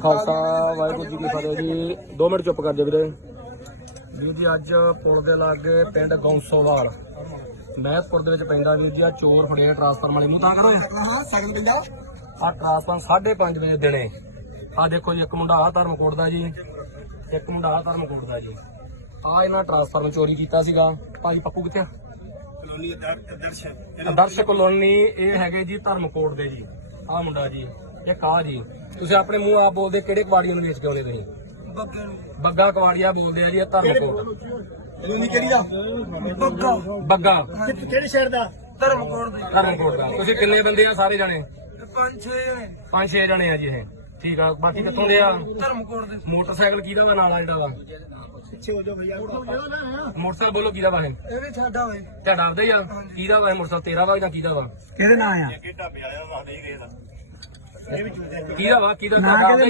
ਖਾਲਸਾ ਵਾਹਿਗੁਰੂ ਜੀ ਕੀ ਫਤਿਹ ਜੀ। 2 ਮਿੰਟ ਚੁੱਪ ਕਰ ਜਾ ਵੀਰੇ। ਵੀਰ ਜੀ ਅੱਜ ਪੁਲ ਦੇ ਲਾਗੇ ਪਿੰਡ ਗੌਂਸੋਵਾਲ। ਮਹਿਤਪੁਰ ਦੇ ਵਿੱਚ ਪੈਂਦਾ ਵੀਰ ਜੀ ਆ ਚੋਰ ਫੜੇ ਟਰਾਂਸਫਾਰਮਰ ਵਾਲੇ। ਨੂੰ ਤਾਂ ਕਰੋ ਹਾਂ ਸਗਲ ਪੰਜਾ ਆ ਟਰਾਂਸਫਾਰਮਰ 5:30 ਵਜੇ ਦਿਨੇ ਆ ਦੇਖੋ ਜੀ ਇੱਕ ਮੁੰਡਾ ਆ ਧਰਮਕੋਟ ਦਾ ਜੀ। ਇੱਕ ਮੁੰਡਾ ਆ ਧਰਮਕੋਟ ਦਾ ਜੀ। ਆ ਇਹਨਾਂ ਟਰਾਂਸਫਾਰਮਰ ਚੋਰੀ ਕੀਤਾ ਸੀਗਾ। ਭਾਜੀ ਪੱਪੂ ਕਿੱਥੇ ਆ? ਕਲੋਨੀ ਦਰਸ਼ਨ ਆਦਰਸ਼ ਕਲੋਨੀ ਇਹ ਹੈਗੇ ਜੀ ਧਰਮਕੋਟ ਦੇ ਜੀ। ਆ ਮੁੰਡਾ ਜੀ। ਇਹ ਕਾ ਜੀ? ਤੁਸੀਂ ਆਪਣੇ ਮੂੰਹ ਆਪ ਬੋਲਦੇ ਕਿਹੜੇ ਕਵਾੜੀਆਂ ਨੂੰ ਵੇਚ ਕੇ ਆਉਂਦੇ ਤੁਸੀਂ? ਬੱਗੇ ਨੂੰ। ਬੱਗਾ ਕਵਾੜੀਆ ਬੋਲਦੇ ਆ ਜੀ ਇਹ ਧਰਮਕੋਟ ਕਲੋਨੀ ਕਿਹੜੀ ਦਾ? ਬੱਗਾ। ਬੱਗਾ। ਕਿਹੜੇ ਸ਼ਹਿਰ ਦਾ? ਧਰਮਕੋਟ ਦੀ। ਧਰਮਕੋਟ ਦਾ। ਤੁਸੀਂ ਕਿੰਨੇ ਬੰਦੇ ਆ ਸਾਰੇ ਜਣੇ? ਪੰਜ ਛੇ ਜਣੇ। ਪੰਜ ਛੇ ਜਣੇ ਆ ਜੀ ਇਹ। ਠੀਕ ਆ ਬਾਕੀ ਕਿੱਥੋਂ ਦੇ ਆ? ਧਰਮਕੋਟ ਦੇ। ਮੋਟਰਸਾਈਕਲ ਕਿਹਦਾ ਵਾ ਨਾਲ ਆ ਜਿਹੜਾ ਵਾ? ਪਿੱਛੇ ਹੋ ਜਾ ਭਈਆ। ਮੋਟਰਸਾਈਕਲ ਬੋਲੋ ਕਿਹਦਾ ਵਾ ਇਹ? ਇਹ ਵੀ ਸਾਡਾ ਵੇ ਤੁਹਾਡਾ ਆਪਦਾ ਹੀ ਆ? ਕਿਹਦਾ ਵਾ ਇਹ ਮੋਟਰਸਾਈਕਲ? ਤੇਰਾ ਵਾ ਜਾਂ ਕਿਹਦਾ ਵਾ? ਕਿਹਦੇ ਨਾਂ ਆ। ਕਿਹਦਾ ਵਾ? ਕਿਹਦਾ ਨਾਂ ਕਿਹਦੇ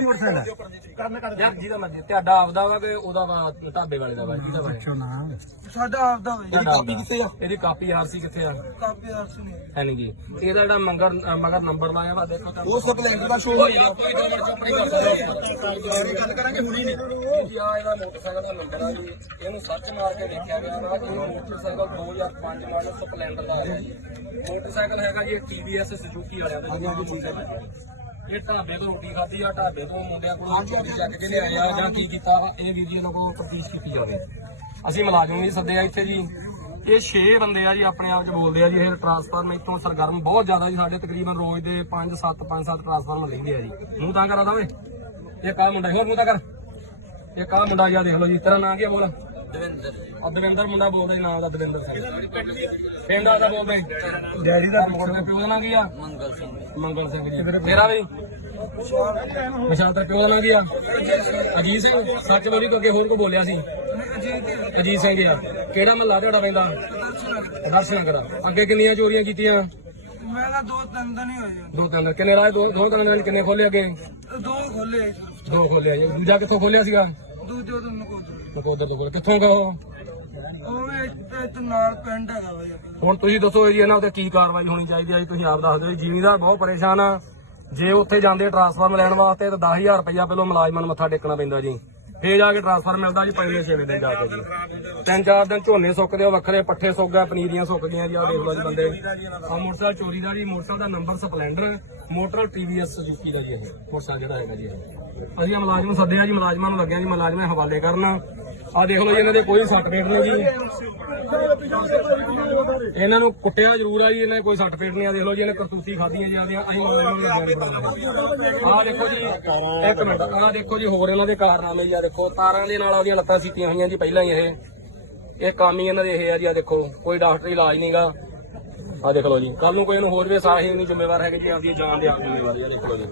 ਮੋਟਰਸਾਈਕਲ? ਯਾਰ ਜਿਹਦਾ ਮਰਜ਼ੀ ਤੁਹਾਡਾ ਆਪਦਾ ਵਾ ਕਿ ਉਹਦਾ ਵਾ ਢਾਬੇ ਵਾਲੇ ਦਾ ਵਾ? ਕਿਹਦਾ ਵਾ? ਇਹ? ਨਾਂ। ਸਾਡਾ ਆਪਦਾ ਵੇ ਇਹਦੀ ਕਾਪੀ ਕਿੱਥੇ ਆ? ਇਹਦੀ ਕਾਪੀ ਆਰਸੀ ਕਿੱਥੇ ਆ? ਕਾਪੀ ਆਰਸ ਨਹੀਂ। ਹੈ ਨੀ ਜੀ। ਇਹਦਾ ਜਿਹੜਾ ਮੰਗਰ ਮਗਰ ਨੰਬਰ ਲਾਇਆ ਵਾ ਦੇਖੋ ਤਾਂ। ਉਹ ਸਪਲੈਂਡਰ ਦਾ ਸ਼ੋਅ ਕੋਈ ਨਾ, ਕੋਈ ਦੋ ਮਿੰਟ ਚੁੱਪ ਨਹੀਂ ਕਰ ਸਕਦੇ ਗੱਲ ਕਰਾਂਗੇ ਹੁਣੀ ਨਹੀਂ। ਜੀ ਆ ਇਹਦਾ ਮੋਟਰਸਾਈਕਲ ਦਾ ਨੰਬਰ ਆ ਜੀ। ਇਹਨੂੰ ਸਰਚ ਮਾਰ ਕੇ ਦੇਖਿਆ ਗਿਆ ਵਾ ਇਹ ਮੋਟਰਸਾਈਕਲ 2005 ਮਾਡਲ ਸਪਲੈਂਡਰ ਦਾ ਹੈ ਮੋਟਰਸਾਈਕਲ ਹੈਗਾ ਜੀ TVS ਸੁਜ਼ੂਕੀ ਵਾਲਿਆਂ ਦਾ ਜੀ। ਮੋਟਰਸਾਈਕਲ ਇਹ ਢਾਬੇ ਤੋਂ ਰੋਟੀ ਖਾਧੀ ਆ ਢਾਬੇ ਤੋਂ ਮੁੰਡਿਆਂ ਕੋਲੋਂ ਚੋਰੀ ਚੱਕ ਕੇ ਲਿਆਏ ਆ ਜਾਂ ਕੀ ਕੀਤਾ ਵਾ, ਇਹ ਵੀਡੀਓ ਤੋਂ ਕੋਲ ਤਫਤੀਸ਼ ਕੀਤੀ ਜਾਵੇ। ਅਸੀਂ ਮੁਲਾਜ਼ਮ ਵੀ ਸੱਦੇ ਆ ਇੱਥੇ ਜੀ। ਇਹ 6 ਬੰਦੇ ਆ ਜੀ ਆਪਣੇ ਆਪ ਚ ਬੋਲਦੇ ਆ ਜੀ ਇਹ ਟਰਾਂਸਫਾਰਮਰ ਇੱਥੋਂ ਸਰਗਰਮ ਬਹੁਤ ਜ਼ਿਆਦਾ ਜੀ ਸਾਡੇ ਤਕਰੀਬਨ ਰੋਜ਼ ਦੇ 5 7 5 7 ਟਰਾਂਸਫਾਰਮਰ ਲੈਂਦੇ ਆ ਜੀ। ਮੂੰਹ ਤਾਂ ਕਰਾ ਦਵੇ ਇਹ ਕਾ ਮੁੰਡਾ ਹੋਰ ਮੂੰਹ ਤਾਂ ਕਰ। ਇਹ ਕਾ ਮੁੰਡਾ ਜੀ ਆਹ ਦੇਖ ਲਓ ਜੀ ਤੇਰਾ ਨਾਂ ਕੀ ਆ ਬੋਲ? ਦਵਿੰਦਰ। ਦਵਿੰਦਰ ਮੁੰਡਾ ਬੋਲਦਾ ਜੀ ਨਾਮ ਦਾ ਦਵਿੰਦਰ ਸਿੰਘ ਪਿੰਡ ਦਾ ਬੋਲਦੇ ਡੈਡੀ ਦਾ ਮੋੜ ਦੇ ਪਿਓ ਦਾ ਨਾਂ ਕੀ ਆ? ਮੰਗਲ ਸਿੰਘ। ਮੰਗਲ ਸਿੰਘ ਜੀ। ਤੇਰਾ ਵੀ। ਨਿਸ਼ਾਨ ਤੇਰੇ ਪਿਓ ਦਾ ਨਾਂ ਕੀ ਆ? ਅਜੀਤ ਸਿੰਘ। ਸੱਚ ਬੋਲੀ ਤੋਂ ਅੱਗੇ ਹੋਰ ਕੋ ਬੋਲਿਆ ਸੀ। ਅਜੀਤ ਸਿੰਘ ਆ। ਕਿਹੜਾ ਮਹੱਲਾ ਤੁਹਾਡਾ ਪੈਂਦਾ? ਦਰਸ਼ਨ ਕਰਾ ਅੱਗੇ ਕਿੰਨੀਆਂ ਚੋਰੀਆਂ ਕੀਤੀਆਂ? ਮੈਂ ਦੋ ਤਿੰਨ ਦਿਨ ਹੀ ਹੋਏ। ਦੋ ਤਿੰਨ। ਕਿੰਨੇ ਰਾਏ ਦੋ ਦੋ ਤਿੰਨ ਦਿਨ ਕਿੰਨੇ ਖੋਲੇ ਅੱਗੇ। ਦੋ ਖੋਲੇ ਦੋ ਖੋਲਿਆ ਜੀ। ਦੂਜਾ ਕਿੱਥੋਂ ਖੋਲਿਆ ਸੀਗਾ? ਦੂਜੇ ਤੋਂ ਨਕੋ ਨਕੋਦਰ ਤੋਂ ਖੋਲਿਆ ਕਿੱਥੋਂ ਗਏ ਉਹ? ਇੱਥੇ ਇੱਥੇ ਨਾਲ ਪਿੰਡ ਹੈਗਾ ਯਾਰ ਹੁਣ ਤੁਸੀਂ ਦੱਸੋ ਜੀ ਇਹਨਾਂ ਉੱਤੇ ਕੀ ਕਾਰਵਾਈ ਹੋਣੀ ਚਾਹੀਦੀ ਹੈ ਜੀ? ਤੁਸੀਂ ਆਪ ਦੱਸ ਦਿਓ ਜੀ ਜ਼ਿਮੀਂਦਾਰ ਬਹੁਤ ਪਰੇਸ਼ਾਨ ਆ। ਜੇ ਉੱਥੇ ਜਾਂਦੇ ਟਰਾਂਸਫਾਰਮ ਲੈਣ ਵਾਸਤੇ ਤਾਂ 10000 ਰੁਪਇਆ ਪਹਿਲਾਂ ਮੁਲਾਜ਼ਮਾਂ ਨੂੰ ਮੱਥਾ ਟੇਕਣਾ ਪੈਂਦਾ ਜੀ। ਫੇਰ ਜਾ ਕੇ ਟਰਾਂਸਫਾਰਮ ਮਿਲਦਾ ਜੀ ਪਹਿਲੇ ਛੇ ਦਿਨ ਜਾ ਕੇ ਜੀ। ਤਿੰਨ ਚਾਰ ਦਿਨ ਝੋਨੇ ਸੁੱਕਦੇ ਆ ਵੱਖਰੇ ਪੱਠੇ ਸੁੱਕ ਗਏ ਪਨੀਰੀਆਂ ਸੁੱਕ ਗਈਆਂ ਜੀ ਆ ਦੇਖ ਲਓ ਜੀ ਬੰਦੇ। ਆ ਮੋਟਰਸਾਈਕਲ ਚੋਰੀ ਦਾ ਜੀ, ਮੋਟਰਸਾਈਕਲ ਦਾ number Splendor, motor TVS Suzuki ਦਾ ਜੀ ਇਹ, ਮੋਟਰਸਾਈਕਲ ਜਿਹੜਾ ਹੈਗਾ ਜੀ ਅਸੀਂ ਮੁਲਾਜ਼ਮ ਸੱਦਿਆ ਜੀ, ਮੁਲਾਜ਼ਮਾਂ ਨੂੰ ਲੱਗਿਆ ਜੀ, ਮੁਲਾਜ਼ਮ ਹਵਾਲੇ ਕਰਨ। ਆ ਦੇਖ ਲਓ ਜੀ, ਇਹਨਾਂ ਦੇ ਕੋਈ ਸਰਟੀਫਿਕੇਟ ਨਹੀਂ ਜੀ ਇਹਨਾਂ ਨੂੰ ਕੁੱਟਿਆ ਜ਼ਰੂਰ ਆ ਜੀ, ਇਹਨਾਂ ਦੇ ਕੋਈ ਸਰਟੀਫਿਕੇਟ ਨਹੀਂ ਆ। ਦੇਖ ਲਓ ਜੀ, ਇਹਨੇ ਕਰਤੂਤੀ ਖਾਧੀਆਂ ਜੀ ਆਦੀਆਂ ਅਸੀਂ ਆ ਦੇਖੋ ਜੀ ਇੱਕ ਮਿੰਟ ਆ ਦੇਖੋ ਜੀ, ਹੋਰ ਇਹਨਾਂ ਦੇ ਕਾਰਨਾਮੇ ਜੀ ਆ ਦੇਖੋ, ਤਾਰਾਂ ਦੇ ਨਾਲ ਉਹਦੀਆਂ ਲੱਤਾਂ ਸੀਤੀਆਂ ਹੋਈਆਂ ਜੀ ਪਹਿਲਾਂ ਹੀ ਇਹ। ਇਹ ਕੰਮ ਹੀ ਇਹਨਾਂ ਦੇ ਇਹ ਆ ਜੀ ਆ ਦੇਖੋ, ਕੋਈ ਡਾਕਟਰੀ ਇਲਾਜ ਨਹੀਂਗਾ ਆ ਦੇਖ ਲਓ ਜੀ ਕੱਲ ਨੂੰ ਕੋਈ ਇਹਨੂੰ ਹੋਰ ਵੀ ਸਾਹੀ ਨਹੀਂ ਜ਼ਿੰਮੇਵਾਰ ਹੈਗੇ ਜੀ, ਆਪਦੀ ਜਾਨ ਦੇ ਆਪ ਜ਼ਿੰਮੇਵਾਰ ਆ ਦੇਖ ਲਓ ਜੀ।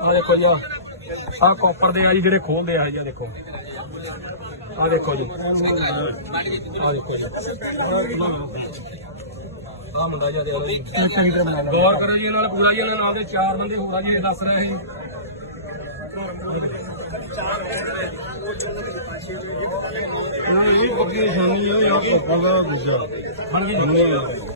ਆ ਦੇਖੋ ਜੀ ਆ ਆਹ ਕਾਪਰ ਦੇ ਆ ਜੀ ਜਿਹੜੇ ਖੋਲਦੇ ਆ ਜੀ ਆ ਦੇਖੋ। ਆ ਦੇਖੋ ਜੀ। ਆ ਦੇਖੋ ਜੀ। ਆ ਮੁੰਡਾ ਜੀ ਗੌਰ ਕਰੋ ਜੀ ਇਹਨਾਂ ਨਾਲ ਪੂਰਾ ਜੀ ਇਹਨਾਂ ਨਾਲ ਦੇ ਚਾਰ ਬੰਦੇ ਹੋਰਾ ਜੀ ਇਹ ਦੱਸ ਰਹੇ ਸੀ ਇਹ ਪੱਕੀ ਨਿਸ਼ਾਨੀ ਆ ਯਾਰ ਪੱਕਾ ਦਾ ਦੂਜਾ। ਹਣ ਵੀ